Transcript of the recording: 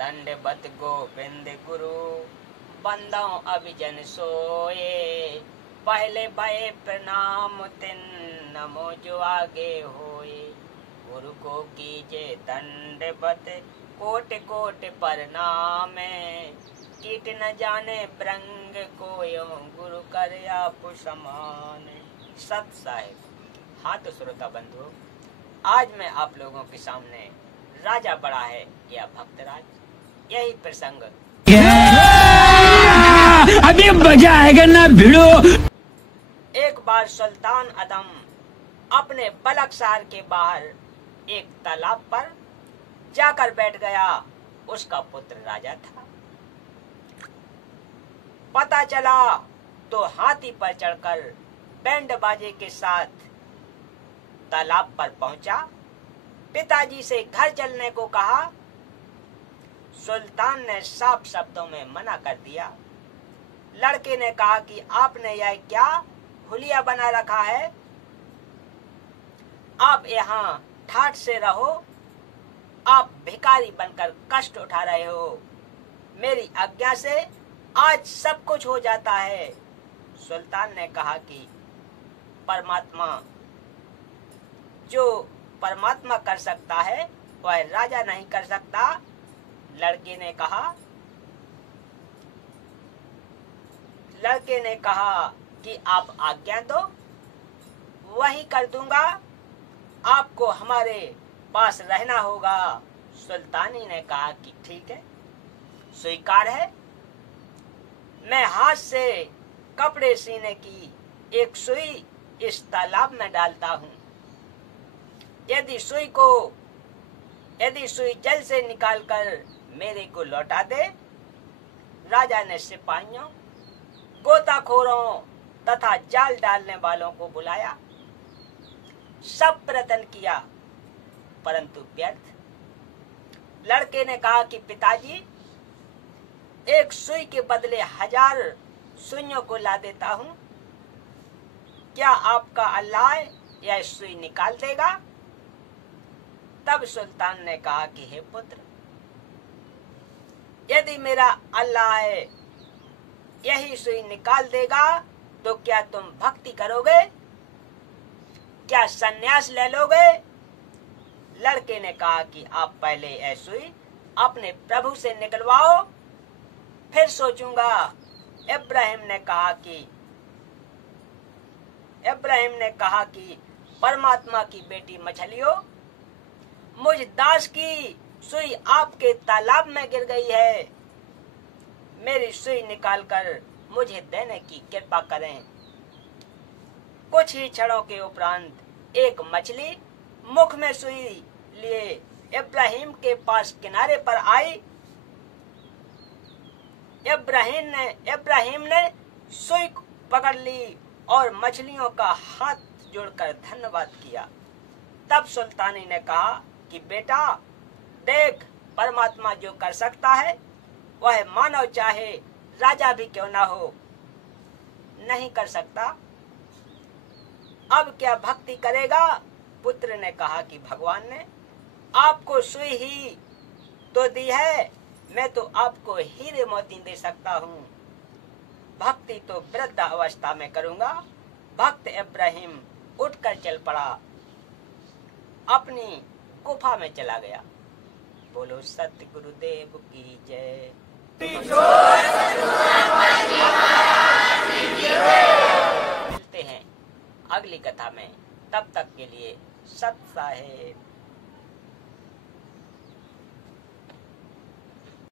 दंडवत गोविंद गुरु बंदों अभिजन सोए। पहले भय प्रणाम तिन नमो जो आगे होए। गुरु को कीजे दंडवत कोट कोट प्रणाम। कीट न जाने ब्रंग कोयो गुरु कर आप समान। सत साहिब। हाँ तो श्रोता बंधु, आज मैं आप लोगों के सामने राजा बड़ा है या भक्तराज, यही प्रसंग अभी मजा आएगा ना भिड़ो। एक बार सुल्तान अदम अपने बलक शहर के बाहर एक तालाब पर जाकर बैठ गया। उसका पुत्र राजा था। पता चला तो हाथी पर चढ़कर बैंड बाजे के साथ तालाब पर पहुंचा। पिताजी से घर चलने को कहा। सुल्तान ने साफ शब्दों में मना कर दिया। लड़के ने कहा कि आपने यह क्या हुलिया बना रखा है, आप यहाँ ठाठ से रहो, आप भिखारी बनकर कष्ट उठा रहे हो। मेरी आज्ञा से आज सब कुछ हो जाता है। सुल्तान ने कहा कि परमात्मा, जो परमात्मा कर सकता है वह राजा नहीं कर सकता। लड़के ने कहा कि आप आज्ञा दो, वही कर दूंगा, आपको हमारे पास रहना होगा। सुल्तानी ने कहा कि ठीक है, स्वीकार है। मैं हाथ से कपड़े सीने की एक सुई इस तालाब में डालता हूँ। यदि सुई जल से निकालकर मेरे को लौटा दे। राजा ने सिपाहियों, गोताखोरों तथा जाल डालने वालों को बुलाया। सब प्रयत्न किया परंतु व्यर्थ। लड़के ने कहा कि पिताजी, एक सुई के बदले 1000 सुइयों को ला देता हूँ, क्या आपका अल्लाह यह सुई निकाल देगा? तब सुल्तान ने कहा कि हे पुत्र, यदि मेरा अल्लाह यही सुई निकाल देगा तो क्या तुम भक्ति करोगे, क्या सन्यास ले लोगे? लड़के ने कहा कि आप पहले यह सुई अपने प्रभु से निकलवाओ, फिर सोचूंगा। इब्राहिम ने कहा कि परमात्मा की बेटी मछलियों, मुझ दास की सुई आपके तालाब में गिर गई है, मेरी सुई निकालकर मुझे देने की कृपा करें। कुछ ही क्षणों के उपरांत एक मछली मुख में सुई लिए इब्राहिम के पास किनारे पर आई। इब्राहिम ने सुई पकड़ ली और मछलियों का हाथ जोड़कर धन्यवाद किया। तब सुल्तानी ने कहा कि बेटा देख, परमात्मा जो कर सकता है वह मानव चाहे राजा भी क्यों ना हो नहीं कर सकता। अब क्या भक्ति करेगा? पुत्र ने कहा कि भगवान ने आपको सुई ही तो दी है, मैं तो आपको हीरे मोती दे सकता हूँ। भक्ति तो वृद्ध अवस्था में करूंगा। भक्त इब्राहिम उठकर चल पड़ा, अपनी गुफा में चला गया। बोलो सत्य गुरुदेव की जय। मिलते हैं अगली कथा में, तब तक के लिए सत साहेब।